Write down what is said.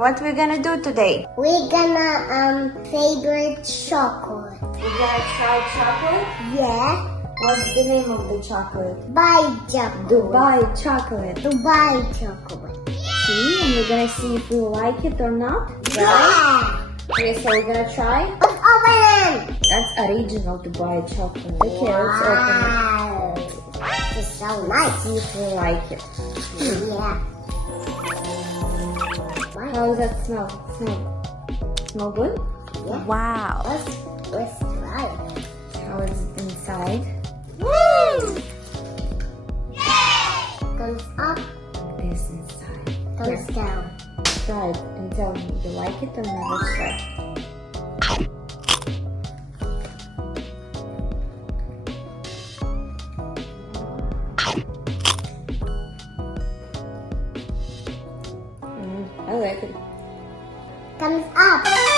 what we're gonna do today? We're gonna favorite chocolate. We're gonna try chocolate? Yeah. What's the name of the chocolate? Dubai chocolate. Dubai chocolate. Dubai chocolate. See, and we're gonna see if we like it or not. Yeah. Okay, so we're gonna try. Let's open it. That's original Dubai chocolate. Okay, let's open it. Wow. It's so nice. See if we like it. Yeah. How does that smell? Smell good? Yeah. Wow. Let's try it. How is it inside? Comes up, This inside. comes down. Try it and tell me you like it or not. Let's try. I like it. Comes up.